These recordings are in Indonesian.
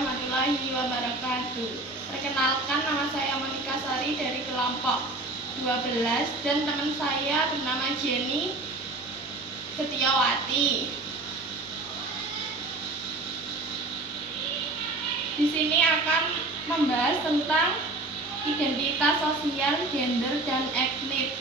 warahmatullahi wabarakatuh. Perkenalkan, nama saya Monika Sari dari kelompok 12 dan teman saya bernama Jenny Setiawati. Di sini akan membahas tentang identitas sosial, gender dan etnik.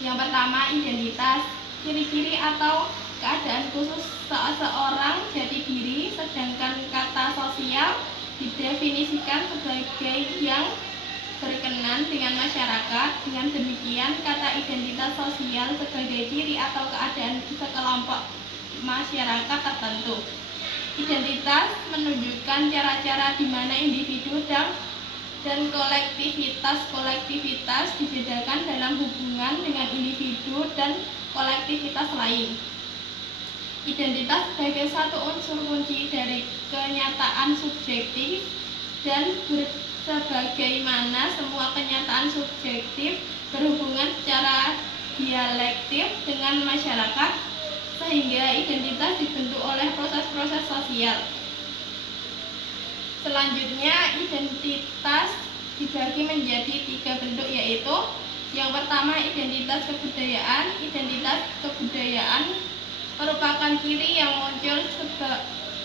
Yang pertama, identitas. Ciri-ciri atau keadaan khusus seseorang jati diri, sedangkan kata sosial didefinisikan sebagai yang berkenan dengan masyarakat. Dengan demikian, kata identitas sosial sebagai ciri atau keadaan sekelompok masyarakat tertentu. Identitas menunjukkan cara-cara di mana individu dan kolektivitas dibedakan dalam hubungan dengan individu dan kolektivitas lain. Identitas sebagai satu unsur kunci dari kenyataan subjektif dan sebagaimana semua kenyataan subjektif berhubungan secara dialektif dengan masyarakat, sehingga identitas dibentuk oleh proses-proses sosial. Selanjutnya, identitas dibagi menjadi 3 bentuk, yaitu yang pertama, identitas kebudayaan. Identitas kebudayaan merupakan ciri yang muncul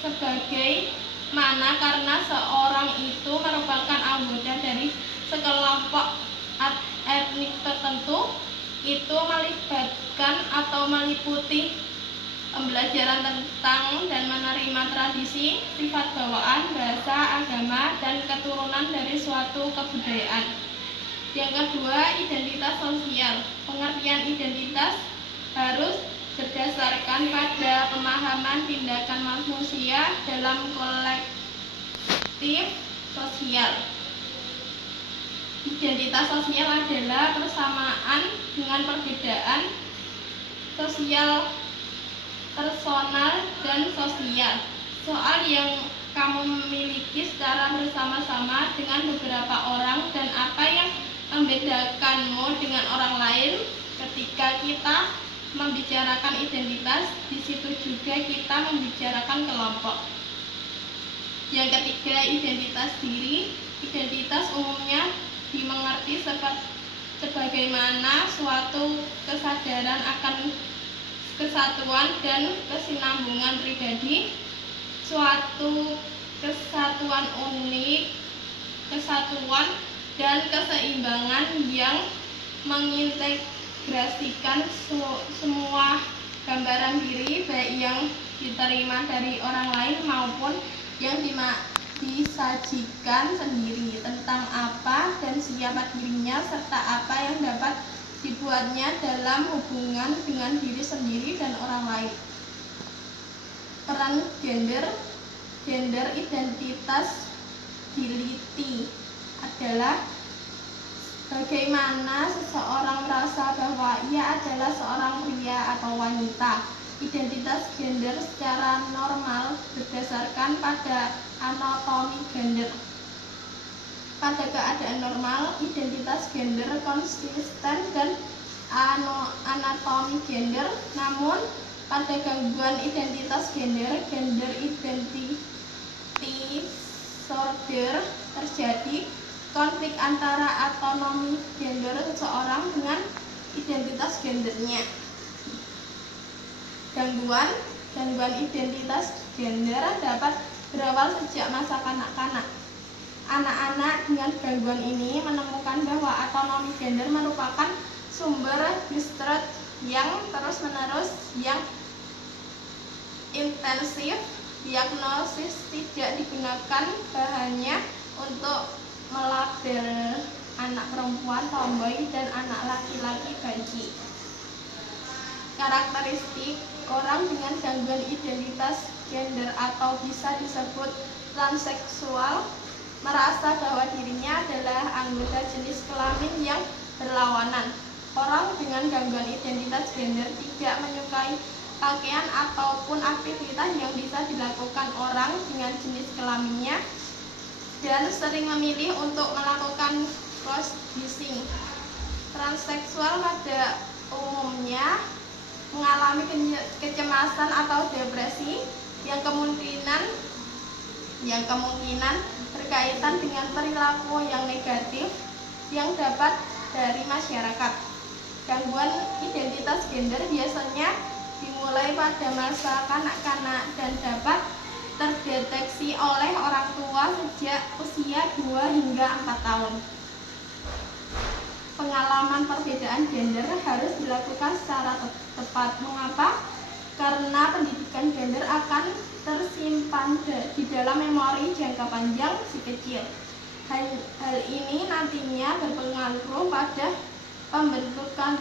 sebagai mana karena seorang itu merupakan anggota dari sekelompok etnik tertentu. Itu melibatkan atau meliputi pembelajaran tentang dan menerima tradisi, sifat bawaan, bahasa, agama, dan keturunan dari suatu kebudayaan. Yang kedua, identitas sosial. Pengertian identitas harus berdasarkan pada pemahaman tindakan manusia dalam kolektif sosial. Identitas sosial adalah persamaan dengan perbedaan sosial, personal, dan sosial. Soal yang kamu miliki secara bersama-sama dengan beberapa orang dan apa yang membedakanmu dengan orang lain. Ketika kita membicarakan identitas, di situ juga kita membicarakan kelompok. Yang ketiga, identitas diri. Identitas umumnya dimengerti sebagaimana suatu kesadaran akan kesatuan dan kesinambungan pribadi, suatu kesatuan unik, kesatuan dan keseimbangan yang mengintegrasikan semua gambaran diri, baik yang diterima dari orang lain maupun yang disajikan sendiri, tentang apa dan siapa dirinya, serta apa yang dapat dibuatnya dalam hubungan dengan diri sendiri dan orang lain. Peran gender identitas diliti adalah bagaimana seseorang merasa bahwa ia adalah seorang pria atau wanita. Identitas gender secara normal berdasarkan pada anatomi gender. Pada keadaan normal, identitas gender konsisten dan anatomi gender. Namun, pada gangguan identitas gender identity disorder, terjadi konflik antara autonomi gender seseorang dengan identitas gendernya. Gangguan identitas gender dapat berawal sejak masa kanak-kanak. Anak-anak dengan gangguan ini menemukan bahwa autonomi gender merupakan sumber distrust yang terus-menerus, yang intensif. Diagnosis tidak digunakan bahannya untuk melabel anak perempuan tomboy dan anak laki-laki banci. Karakteristik orang dengan gangguan identitas gender atau bisa disebut transseksual merasa bahwa dirinya adalah anggota jenis kelamin yang berlawanan. Orang dengan gangguan identitas gender tidak menyukai pakaian ataupun aktivitas yang bisa dilakukan orang dengan jenis kelaminnya dan sering memilih untuk melakukan cross-dressing. Transseksual pada umumnya mengalami kecemasan atau depresi yang kemungkinan berkaitan dengan perilaku yang negatif yang dapat dari masyarakat. Gangguan identitas gender biasanya dimulai pada masa kanak-kanak dan dapat terdeteksi oleh orang tua sejak usia 2 hingga 4 tahun. Pengalaman perbedaan gender harus dilakukan secara tepat. Mengapa? Karena pendidikan gender akan tersimpan di dalam memori jangka panjang si kecil. Hal ini nantinya berpengaruh pada pembentukan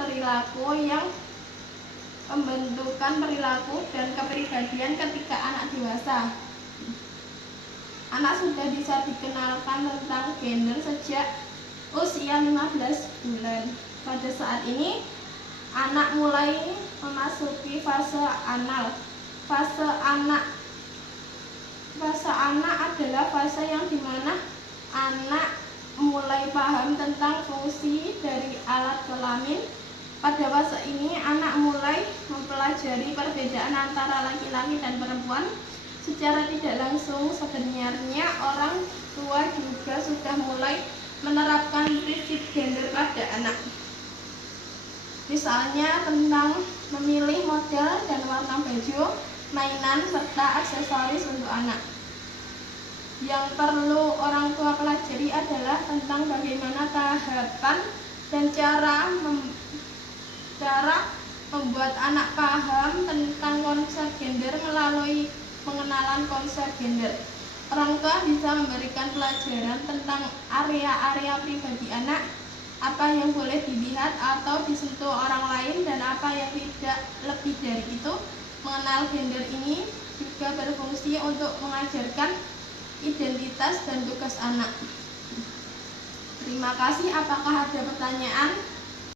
perilaku dan kepribadian ketika anak dewasa. Anak sudah bisa dikenalkan tentang gender sejak usia 15 bulan. Pada saat ini anak mulai memasuki fase anal. Fase anak adalah fase yang dimana anak mulai paham tentang fungsi dari alat kelamin. Pada fase ini anak mulai mempelajari perbedaan antara laki-laki dan perempuan. Secara tidak langsung sebenarnya orang tua juga sudah mulai menerapkan prinsip gender pada anak. Misalnya tentang memilih model dan warna baju, mainan, serta aksesoris untuk anak. Yang perlu orang tua pelajari adalah tentang bagaimana tahapan dan cara membuat anak paham tentang konsep gender melalui pengenalan konsep gender. Orang tua bisa memberikan pelajaran tentang area-area pribadi anak, apa yang boleh dilihat atau disentuh orang lain dan apa yang tidak. Lebih dari itu, mengenal gender ini juga berfungsi untuk mengajarkan identitas dan tugas anak. Terima kasih. Apakah ada pertanyaan?